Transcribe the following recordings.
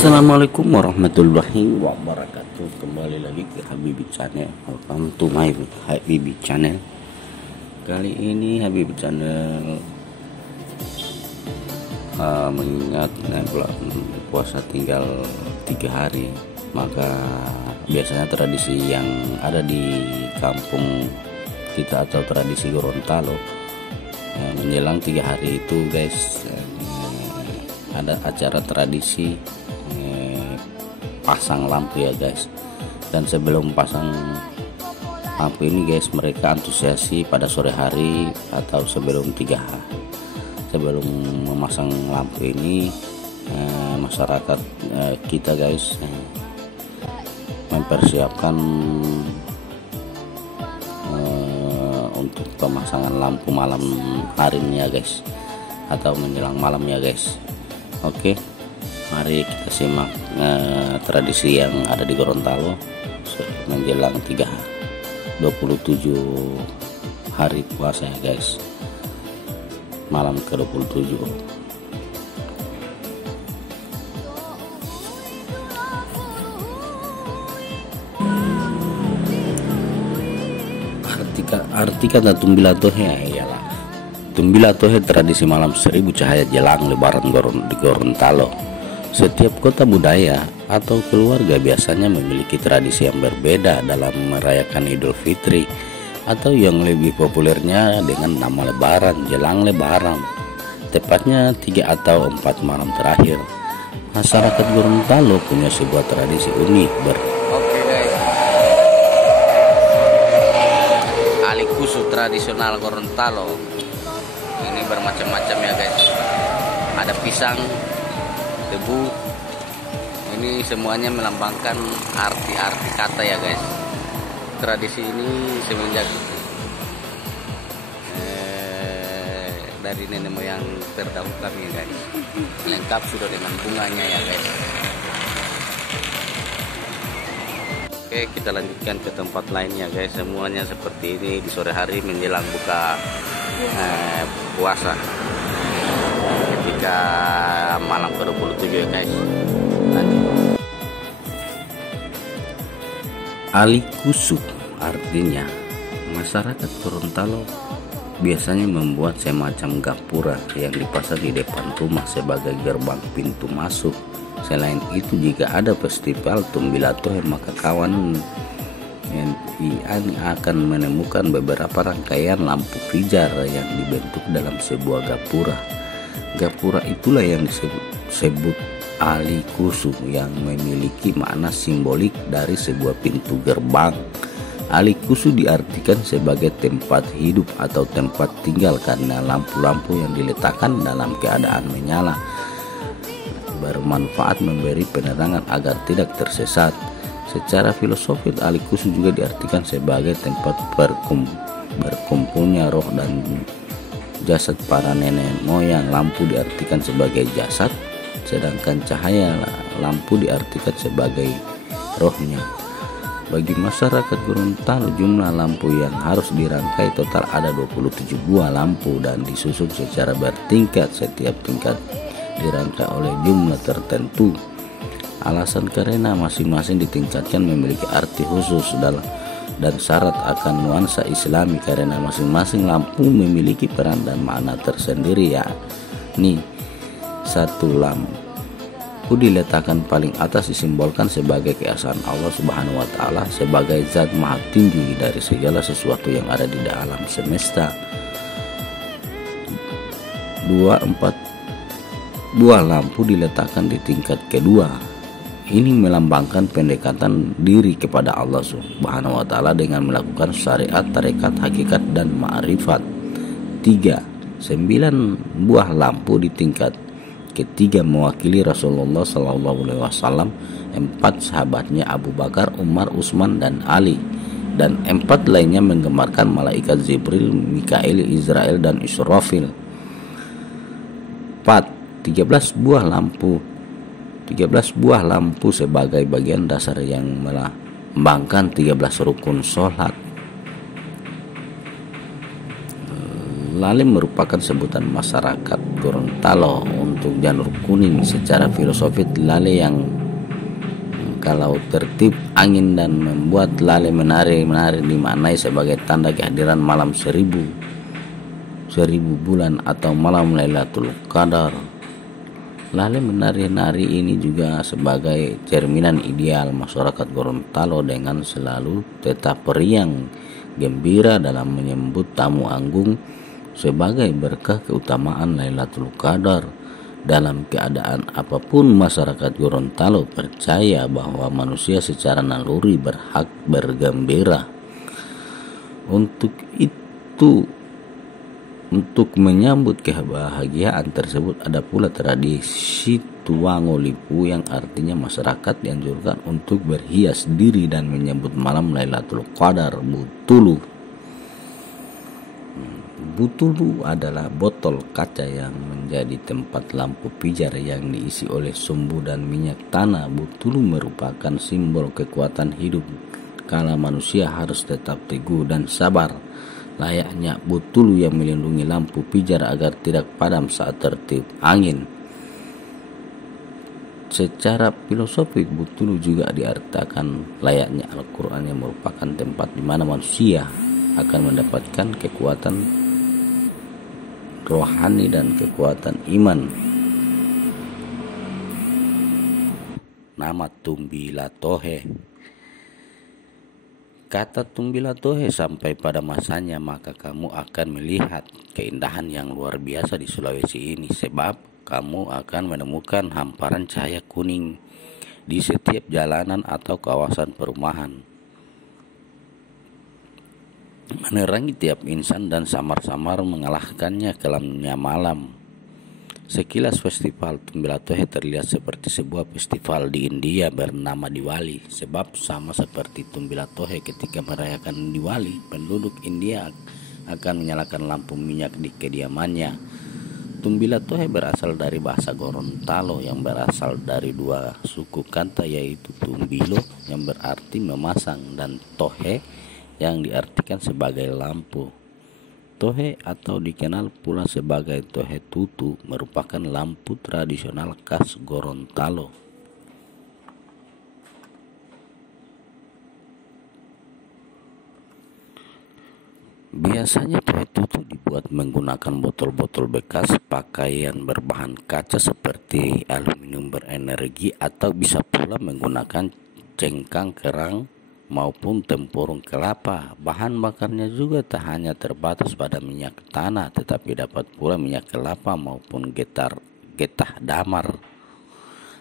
Assalamualaikum warahmatullahi wabarakatuh. Kembali lagi ke Habibi Channel. Welcome to my Habibi Channel. Kali ini Habibi Channel mengingat bulan puasa tinggal 3 hari, maka biasanya tradisi yang ada di kampung kita atau tradisi Gorontalo menjelang 3 hari itu guys, ada acara tradisi pasang lampu ya guys. Dan sebelum pasang lampu ini guys, mereka antusiasi pada sore hari atau sebelum sebelum memasang lampu ini, masyarakat kita guys mempersiapkan untuk pemasangan lampu malam harinya guys, atau menjelang malamnya guys. Oke, mari kita simak tradisi yang ada di Gorontalo menjelang 27 hari puasa ya guys, malam ke-27. Arti kata Tumbilatohe ialah Tumbilatohe, tradisi malam 1000 cahaya jelang lebaran di Gorontalo. Setiap kota budaya atau keluarga biasanya memiliki tradisi yang berbeda dalam merayakan Idul Fitri, atau yang lebih populernya dengan nama lebaran, jelang lebaran, tepatnya 3 atau 4 malam terakhir. Masyarakat Gorontalo punya sebuah tradisi unik Oke guys, alikusu tradisional Gorontalo ini bermacam-macam ya guys. Ada pisang, debu, ini semuanya melambangkan arti-arti kata ya guys. Tradisi ini semenjak dari nenek moyang terdahulu kami ya guys. Lengkap sudah dengan bunganya ya guys. Oke, kita lanjutkan ke tempat lainnya guys. Semuanya seperti ini di sore hari menjelang buka puasa ketika malam ke-27 ya guys. Lanjut. Alikusu artinya masyarakat Gorontalo biasanya membuat semacam gapura yang dipasang di depan rumah sebagai gerbang pintu masuk. Selain itu, jika ada festival Tumbilatohe, maka kawan NII akan menemukan beberapa rangkaian lampu pijar yang dibentuk dalam sebuah gapura. Gapura itulah yang disebut alikusu, yang memiliki makna simbolik dari sebuah pintu gerbang. Alikusu diartikan sebagai tempat hidup atau tempat tinggal karena lampu-lampu yang diletakkan dalam keadaan menyala bermanfaat memberi penerangan agar tidak tersesat. Secara filosofis, alikusu juga diartikan sebagai tempat berkumpulnya roh dan jasad para nenek moyang. Lampu diartikan sebagai jasad, sedangkan cahaya lampu diartikan sebagai rohnya. Bagi masyarakat Gorontalo, jumlah lampu yang harus dirangkai total ada 27 buah lampu dan disusun secara bertingkat. Setiap tingkat dirangkai oleh jumlah tertentu. Alasan karena masing-masing ditingkatkan memiliki arti khusus dan syarat akan nuansa Islami, karena masing-masing lampu memiliki peran dan makna tersendiri, yakni satu lampu diletakkan paling atas disimbolkan sebagai keesaan Allah Subhanahu wa Ta'ala sebagai zat maha tinggi dari segala sesuatu yang ada di alam semesta. 4 buah lampu diletakkan di tingkat kedua. Ini melambangkan pendekatan diri kepada Allah Subhanahu wa Ta'ala dengan melakukan syariat, tarekat, hakikat, dan ma'rifat. 9 buah lampu di tingkat ketiga mewakili Rasulullah SAW, 4 sahabatnya Abu Bakar, Umar, Utsman, dan Ali, dan 4 lainnya menggemarkan malaikat Jibril, Mikail, Israel, dan Israfil. 13 buah lampu sebagai bagian dasar yang melambangkan 13 rukun sholat. Lale merupakan sebutan masyarakat Gorontalo untuk janur kuning. Secara filosofis, lale yang kalau tertib angin dan membuat lale menari dimaknai sebagai tanda kehadiran malam seribu bulan atau malam Lailatul Qadar. Lale menari-nari ini juga sebagai cerminan ideal masyarakat Gorontalo dengan selalu tetap periang gembira dalam menyambut tamu agung sebagai berkah keutamaan Lailatul Qadar. Dalam keadaan apapun, masyarakat Gorontalo percaya bahwa manusia secara naluri berhak bergembira. Untuk menyambut kebahagiaan tersebut ada pula tradisi Tuango Lipu yang artinya masyarakat dianjurkan untuk berhias diri dan menyambut malam Lailatul Qadar. Butulu adalah botol kaca yang menjadi tempat lampu pijar yang diisi oleh sumbu dan minyak tanah. Butulu merupakan simbol kekuatan hidup kala manusia harus tetap teguh dan sabar. Layaknya butulu yang melindungi lampu pijar agar tidak padam saat tertiup angin. Secara filosofis, butulu juga diartikan layaknya Al-Quran yang merupakan tempat di mana manusia akan mendapatkan kekuatan rohani dan kekuatan iman. Nama Tumbilatohe. Kata Tumbilatohe sampai pada masanya, maka kamu akan melihat keindahan yang luar biasa di Sulawesi ini, sebab kamu akan menemukan hamparan cahaya kuning di setiap jalanan atau kawasan perumahan, menerangi tiap insan dan samar-samar mengalahkannya kelamnya malam. Sekilas festival Tumbilatohe terlihat seperti sebuah festival di India bernama Diwali, sebab sama seperti Tumbilatohe ketika merayakan Diwali, penduduk India akan menyalakan lampu minyak di kediamannya. Tumbilatohe berasal dari bahasa Gorontalo yang berasal dari dua suku kata, yaitu tumbilo yang berarti memasang dan tohe yang diartikan sebagai lampu. Tohe atau dikenal pula sebagai tohe tutu merupakan lampu tradisional khas Gorontalo. Biasanya tohe tutu dibuat menggunakan botol-botol bekas, pakaian berbahan kaca seperti aluminium berenergi, atau bisa pula menggunakan cengkang kerang maupun tempurung kelapa. Bahan bakarnya juga tak hanya terbatas pada minyak tanah, tetapi dapat pula minyak kelapa maupun getah damar.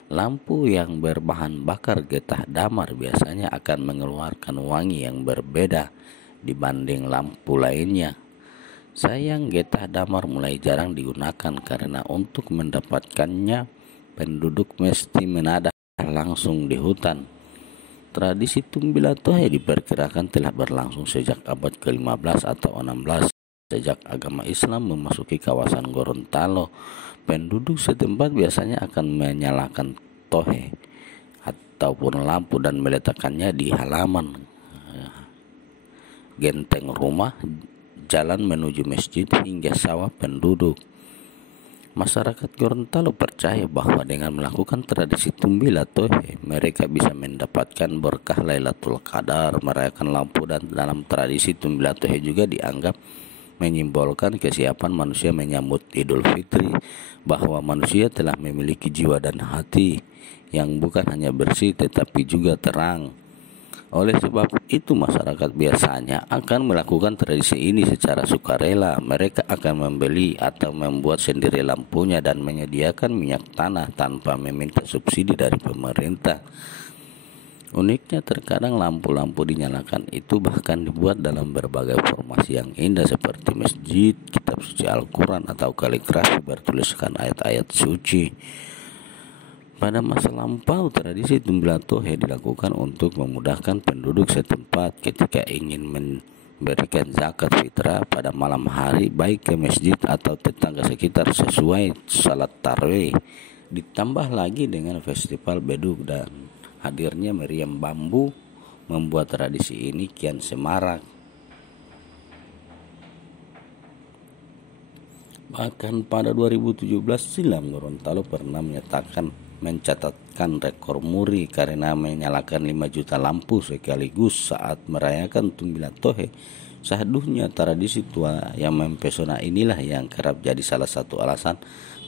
Lampu yang berbahan bakar getah damar biasanya akan mengeluarkan wangi yang berbeda dibanding lampu lainnya. Sayang, getah damar mulai jarang digunakan karena untuk mendapatkannya penduduk mesti menadah langsung di hutan. Tradisi Tumbilatohe diperkirakan telah berlangsung sejak abad ke-15 atau 16. Sejak agama Islam memasuki kawasan Gorontalo, penduduk setempat biasanya akan menyalakan tohe ataupun lampu dan meletakkannya di halaman, genteng rumah, jalan menuju masjid hingga sawah penduduk. Masyarakat Gorontalo percaya bahwa dengan melakukan tradisi Tumbilatohe, mereka bisa mendapatkan berkah Lailatul Qadar. Merayakan lampu dan dalam tradisi Tumbilatohe juga dianggap menyimbolkan kesiapan manusia menyambut Idul Fitri, bahwa manusia telah memiliki jiwa dan hati yang bukan hanya bersih tetapi juga terang. Oleh sebab itu, masyarakat biasanya akan melakukan tradisi ini secara sukarela. Mereka akan membeli atau membuat sendiri lampunya dan menyediakan minyak tanah tanpa meminta subsidi dari pemerintah. Uniknya, terkadang lampu-lampu dinyalakan itu bahkan dibuat dalam berbagai formasi yang indah seperti masjid, kitab suci Al-Quran, atau kaligrafi bertuliskan ayat-ayat suci. Pada masa lampau, tradisi Tumbilatohe dilakukan untuk memudahkan penduduk setempat ketika ingin memberikan zakat fitrah pada malam hari, baik ke masjid atau tetangga sekitar sesuai salat tarawih. Ditambah lagi dengan festival beduk dan hadirnya meriam bambu membuat tradisi ini kian semarak. Bahkan pada 2017 silam Gorontalo pernah mencatatkan rekor muri karena menyalakan 5 juta lampu sekaligus saat merayakan Tumbilat Tohe. Sahduhnya tradisi tua yang mempesona inilah yang kerap jadi salah satu alasan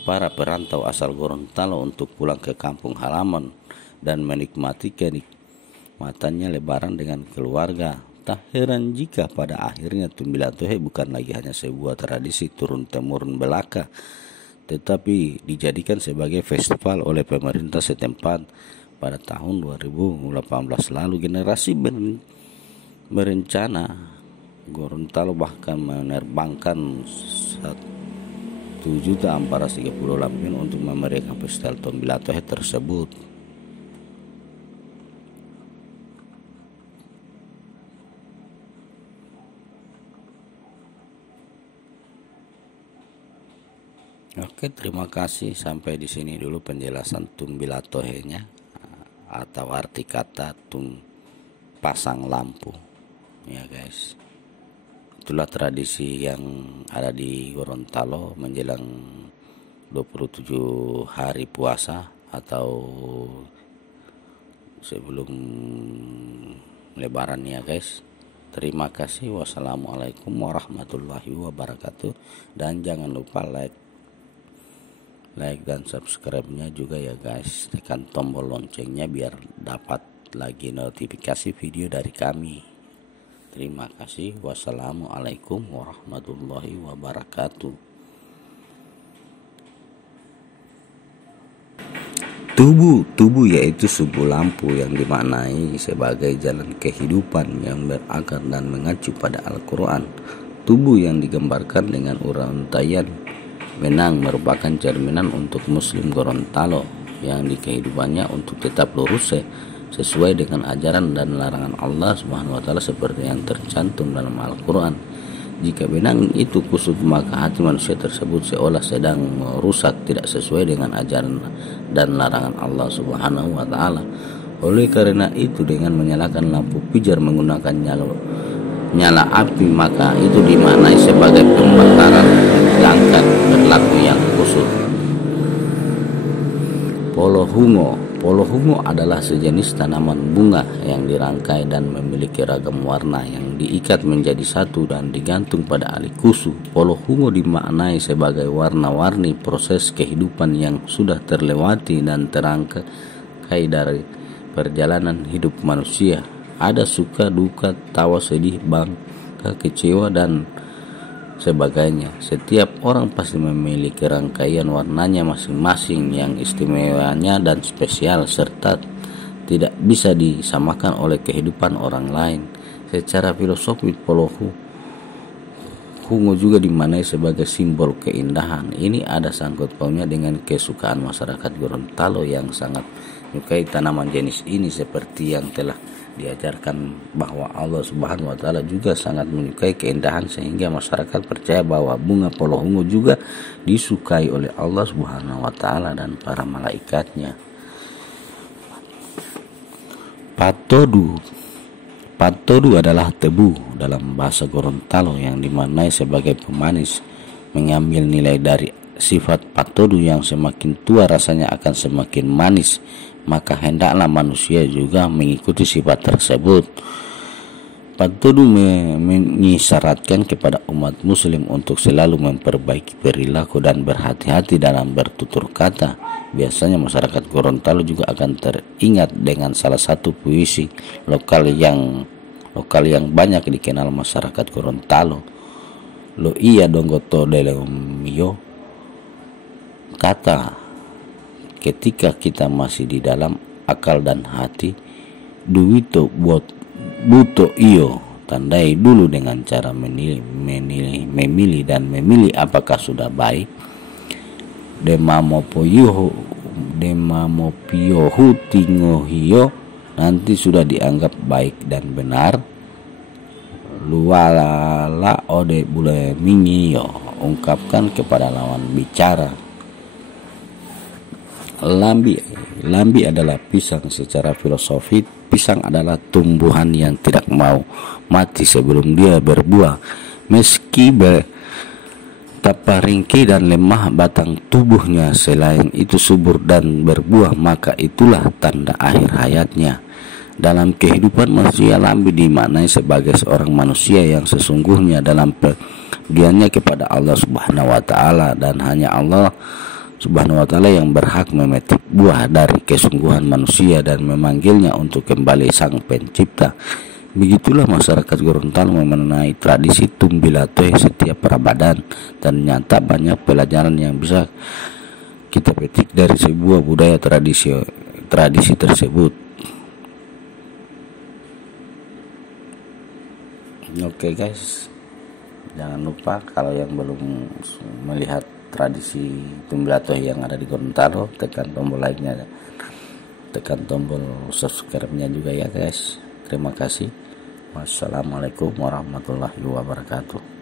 para perantau asal Gorontalo untuk pulang ke kampung halaman dan menikmati kenikmatannya lebaran dengan keluarga. Tak heran jika pada akhirnya Tumbilat Tohe bukan lagi hanya sebuah tradisi turun-temurun belaka, tetapi dijadikan sebagai festival oleh pemerintah setempat. Pada tahun 2018 lalu generasi berencana Gorontalo bahkan menerbangkan 1.430 lampion untuk memeriahkan festival Tumbilat Tohe tersebut. Oke, terima kasih. Sampai di sini dulu penjelasan Tumbilat Tohe-nya atau arti kata pasang lampu. Ya guys, itulah tradisi yang ada di Gorontalo menjelang 27 hari puasa atau sebelum lebaran ya guys. Terima kasih. Wassalamualaikum warahmatullahi wabarakatuh. Dan jangan lupa like dan subscribe-nya juga ya guys. Tekan tombol loncengnya biar dapat lagi notifikasi video dari kami. Terima kasih. Wassalamualaikum warahmatullahi wabarakatuh. Tubuh yaitu sebuah lampu yang dimaknai sebagai jalan kehidupan yang berakar dan mengacu pada Al-Quran. Tubuh yang digambarkan dengan uraian benang merupakan cerminan untuk Muslim Gorontalo yang di kehidupannya untuk tetap lurus sesuai dengan ajaran dan larangan Allah Subhanahu wa taala seperti yang tercantum dalam Al-Quran. Jika benang itu kusut, maka hati manusia tersebut seolah sedang merusak, tidak sesuai dengan ajaran dan larangan Allah Subhanahu wa taala. Oleh karena itu, dengan menyalakan lampu pijar menggunakan nyala api, maka itu dimaknai sebagai pembakaran menghilangkan berlaku yang kusut. Polohungo adalah sejenis tanaman bunga yang dirangkai dan memiliki ragam warna yang diikat menjadi satu dan digantung pada ali kusu. Polohungo dimaknai sebagai warna-warni proses kehidupan yang sudah terlewati dan terangkai dari perjalanan hidup manusia. Ada suka, duka, tawa, sedih, bangga, kecewa, dan sebagainya. Setiap orang pasti memiliki rangkaian warnanya masing-masing yang istimewanya dan spesial, serta tidak bisa disamakan oleh kehidupan orang lain. Secara filosofi, polohungo juga dimaknai sebagai simbol keindahan. Ini ada sangkut pautnya dengan kesukaan masyarakat Gorontalo yang sangat menyukai tanaman jenis ini, seperti yang telah diajarkan bahwa Allah Subhanahu wa taala juga sangat menyukai keindahan, sehingga masyarakat percaya bahwa bunga polohungo juga disukai oleh Allah Subhanahu wa taala dan para malaikatnya. Patodu adalah tebu dalam bahasa Gorontalo yang dimaknai sebagai pemanis. Mengambil nilai dari sifat patodu yang semakin tua rasanya akan semakin manis, maka hendaklah manusia juga mengikuti sifat tersebut. Patodu mengisyaratkan kepada umat muslim untuk selalu memperbaiki perilaku dan berhati-hati dalam bertutur kata. Biasanya masyarakat Gorontalo juga akan teringat dengan salah satu puisi lokal yang banyak dikenal masyarakat Gorontalo. Lo iya donggoto delemio, kata ketika kita masih di dalam akal dan hati, duito buto iyo, tandai dulu dengan cara memilih dan memilih apakah sudah baik. Demamopiohu tingohio, nanti sudah dianggap baik dan benar. Lualala ode bule mingio, ungkapkan kepada lawan bicara. Lambi adalah pisang. Secara filosofi, pisang adalah tumbuhan yang tidak mau mati sebelum dia berbuah. Meski betapa ringkih dan lemah batang tubuhnya, selain itu subur dan berbuah, maka itulah tanda akhir hayatnya. Dalam kehidupan manusia, lambe dimaknai sebagai seorang manusia yang sesungguhnya dalam pengabdiannya kepada Allah Subhanahu wa taala, dan hanya Allah Subhanahu wa taala yang berhak memetik buah dari kesungguhan manusia dan memanggilnya untuk kembali Sang Pencipta. Begitulah masyarakat Gorontalo mengenai tradisi Tumbilatoe setiap Ramadan, dan nyata banyak pelajaran yang bisa kita petik dari sebuah budaya tradisi tersebut. Oke guys, jangan lupa kalau yang belum melihat tradisi Tumbilatoe yang ada di Gorontalo, tekan tombol like-nya, tekan tombol subscribe-nya juga ya guys. Terima kasih. Wassalamualaikum warahmatullahi wabarakatuh.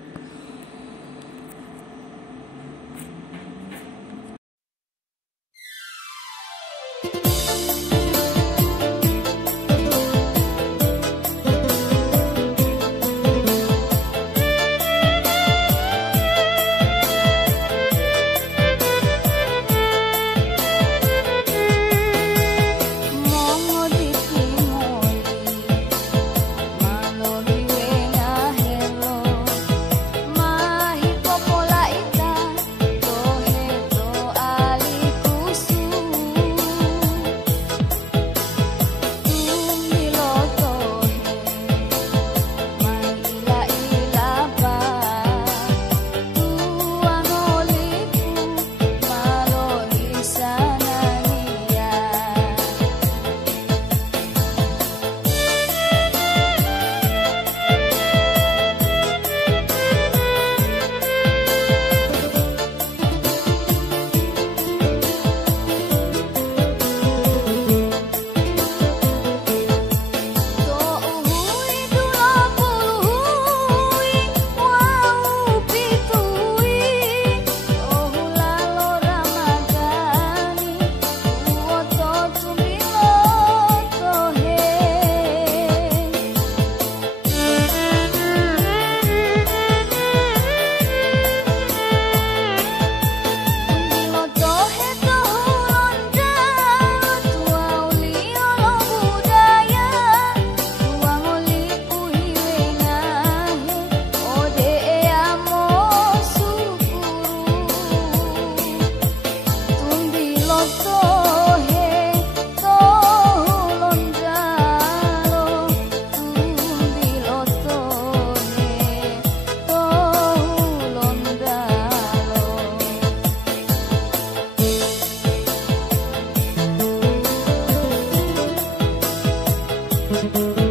Thank you.